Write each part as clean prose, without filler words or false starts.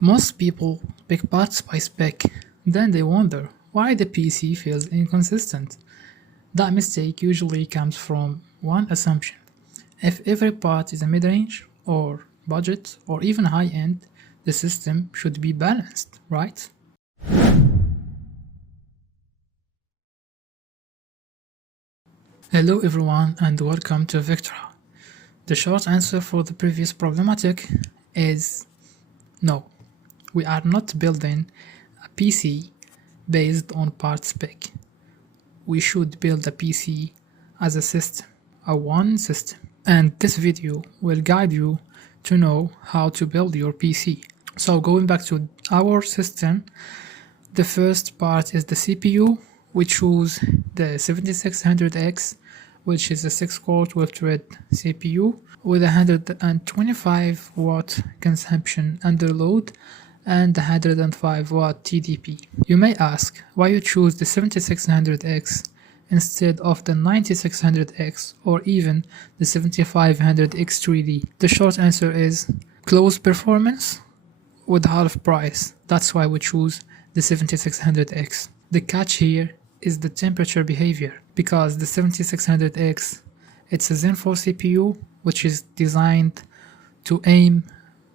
Most people pick parts by spec, then they wonder why the PC feels inconsistent. That mistake usually comes from one assumption. If every part is a mid-range, or budget, or even high-end, the system should be balanced, right? Hello everyone and welcome to Victra. The short answer for the previous problematic is no. We are not building a PC based on part spec. We should build a PC as a system, a one system. And this video will guide you to know how to build your PC. So going back to our system, the first part is the CPU. We choose the 7600X, which is a 6-core 12-thread CPU with 125 watt consumption under load and 105 watt TDP. You may ask why you choose the 7600X instead of the 9600X or even the 7500X3D. The short answer is close performance with half price. That's why we choose the 7600X. The catch here is the temperature behavior, because the 7600X, it's a Zen 4 CPU which is designed to aim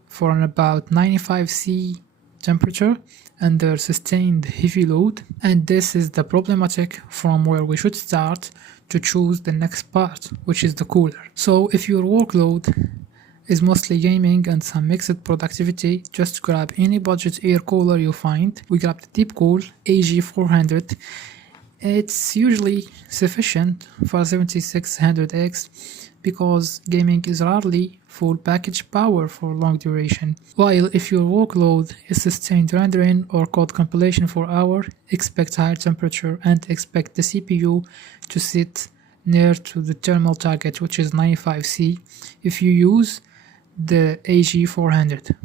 for an about 95°C temperature under sustained heavy load, and this is the problematic from where we should start to choose the next part, which is the cooler. So if your workload is mostly gaming and some mixed productivity, just grab any budget air cooler you find. We grab the Deepcool AG400. It's usually sufficient for 7600X because gaming is rarely full package power for long duration. While if your workload is sustained rendering or code compilation for hour, expect higher temperature and expect the CPU to sit near to the thermal target, which is 95°C, if you use the AG400.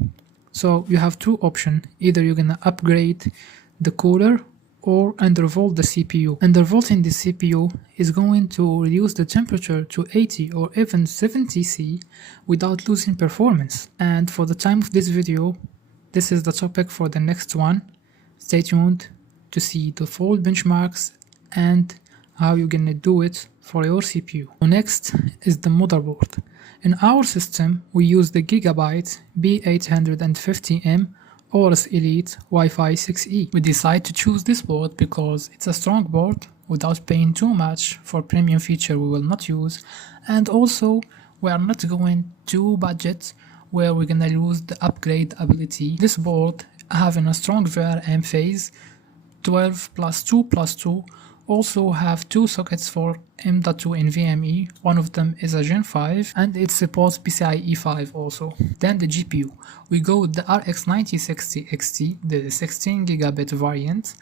So you have two options. Either you're gonna upgrade the cooler or undervolt the CPU. Undervolting the CPU is going to reduce the temperature to 80 or even 70°C without losing performance. And for the time of this video, this is the topic for the next one. Stay tuned to see the full benchmarks and how you're gonna do it for your CPU. So next is the motherboard. In our system, we use the Gigabyte B850M Aorus Elite Wi-Fi 6E. We decide to choose this board because it's a strong board without paying too much for premium feature we will not use, and also we are not going to budget where we're gonna lose the upgrade ability. This board having a strong VRM phase 12 plus 2 plus 2, also have two sockets for M.2 NVMe. One of them is a Gen 5 and it supports PCIe 5 also. Then the GPU, we go with the RX 9060 XT, the 16 gigabit variant,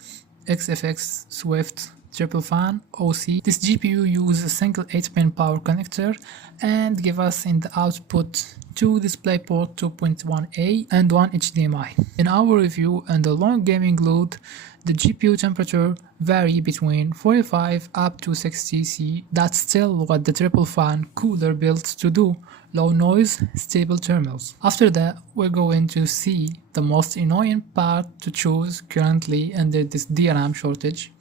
XFX Swift triple fan OC. This GPU uses a single 8-pin power connector and give us in the output two DisplayPort 2.1a and one HDMI. In our review and the long gaming load, the GPU temperature vary between 45 up to 60°C. That's still what the triple fan cooler built to do. Low noise, stable thermals. After that, we're going to see the most annoying part to choose currently under this DRAM shortage.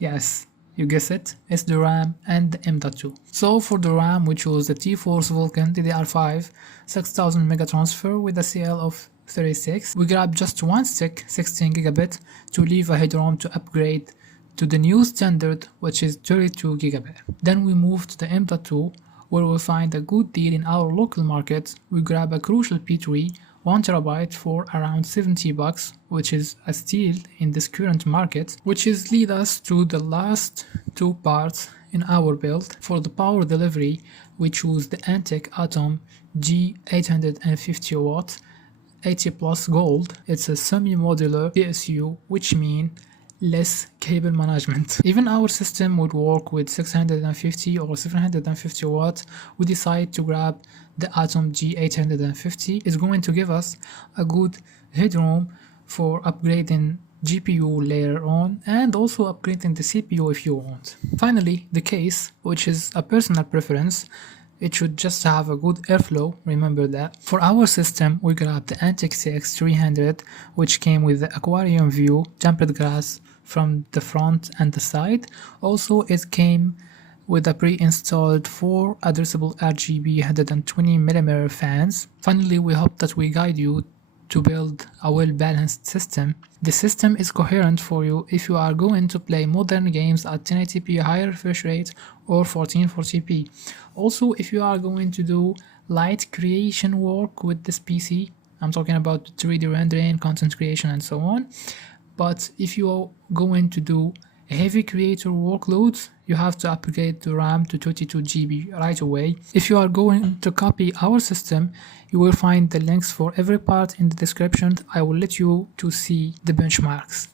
Yes, you guess it, it's the RAM and the M.2. So for the RAM, we chose the T-Force Vulcan DDR5 6000 mega transfer with a CL of 36. We grabbed just one stick, 16 gigabit, to leave a headroom to upgrade to the new standard, which is 32 gigabit. Then we moved to the M.2, where we find a good deal in our local market. We grab a Crucial P3 1 terabyte for around $70, which is a steal in this current market, which is lead us to the last two parts in our build. For the power delivery, we choose the Antec Atom G850 watt 80 plus gold. It's a semi-modular PSU, which means less cable management. Even our system would work with 650 or 750 watts. We decide to grab the Atom G850. It's going to give us a good headroom for upgrading GPU later on and also upgrading the CPU if you want. Finally, the case, which is a personal preference. It should just have a good airflow, remember that. For our system, we grabbed the Antix CX300, which came with the aquarium view, tempered glass from the front and the side. Also, it came with a pre-installed 4 addressable RGB 120mm fans. Finally, we hope that we guide you to build a well-balanced system. The system is coherent for you if you are going to play modern games at 1080p higher refresh rate or 1440p. Also, if you are going to do light creation work with this PC, I'm talking about 3D rendering, content creation and so on. But if you are going to do heavy creator workloads, you have to upgrade the RAM to 32GB right away. If you are going to copy our system, you will find the links for every part in the description. I will let you to see the benchmarks.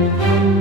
you.